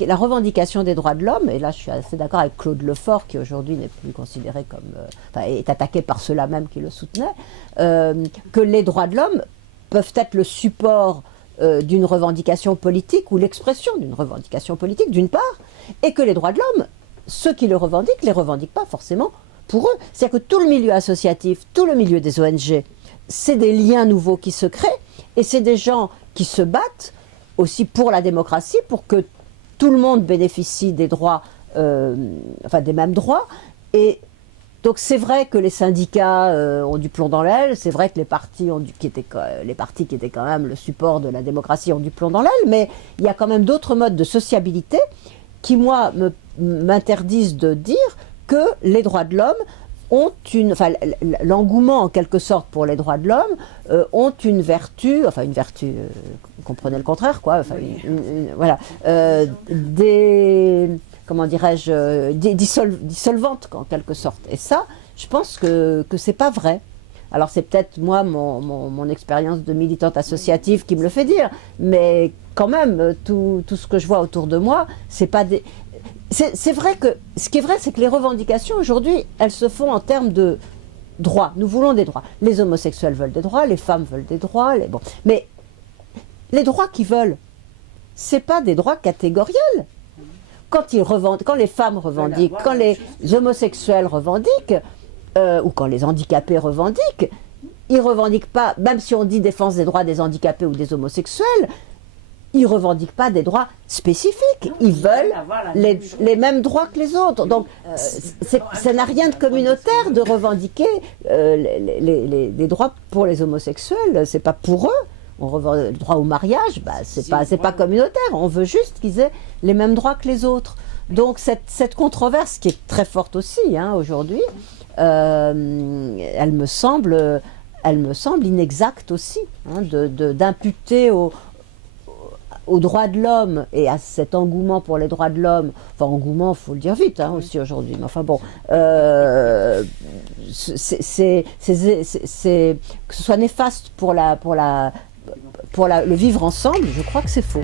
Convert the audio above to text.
la revendication des droits de l'homme, et là je suis assez d'accord avec Claude Lefort, qui aujourd'hui n'est plus considéré comme, est attaqué par ceux-là même qui le soutenaient, que les droits de l'homme peuvent être le support d'une revendication politique ou l'expression d'une revendication politique, d'une part, et que les droits de l'homme, ceux qui le revendiquent, les revendiquent pas forcément pour eux. C'est-à-dire que tout le milieu associatif, tout le milieu des ONG, c'est des liens nouveaux qui se créent, et c'est des gens qui se battent aussi pour la démocratie, pour que tout le monde bénéficie des droits, des mêmes droits. Et donc c'est vrai que les syndicats ont du plomb dans l'aile, c'est vrai que les partis qui étaient quand même le support de la démocratie ont du plomb dans l'aile, mais il y a quand même d'autres modes de sociabilité qui, moi, m'interdisent de dire que les droits de l'homme ont l'engouement en quelque sorte pour les droits de l'homme ont une vertu, comprenez le contraire, quoi, voilà, comment dirais-je, dissolvante en quelque sorte. Et ça, je pense que c'est pas vrai. Alors c'est peut-être moi, mon expérience de militante associative qui me le fait dire, mais quand même, tout ce que je vois autour de moi, c'est pas des... C'est vrai que, ce qui est vrai, c'est que les revendications aujourd'hui, elles se font en termes de droits. Nous voulons des droits. Les homosexuels veulent des droits, les femmes veulent des droits, bon. Mais les droits qu'ils veulent, c'est pas des droits catégoriels. Quand les femmes revendiquent, quand les homosexuels revendiquent, ou quand les handicapés revendiquent, ils revendiquent pas, même si on dit défense des droits des handicapés ou des homosexuels, ils ne revendiquent pas des droits spécifiques. Ils veulent les mêmes droits que les autres. Donc, ça n'a rien de communautaire de revendiquer les droits pour les homosexuels. C'est pas pour eux. On revendique le droit au mariage, c'est pas communautaire. On veut juste qu'ils aient les mêmes droits que les autres. Donc, cette controverse qui est très forte aussi aujourd'hui, elle me semble inexacte aussi, d'imputer aux droits de l'homme et à cet engouement pour les droits de l'homme, engouement, il faut le dire vite aussi aujourd'hui, mais que ce soit néfaste pour le vivre ensemble, je crois que c'est faux.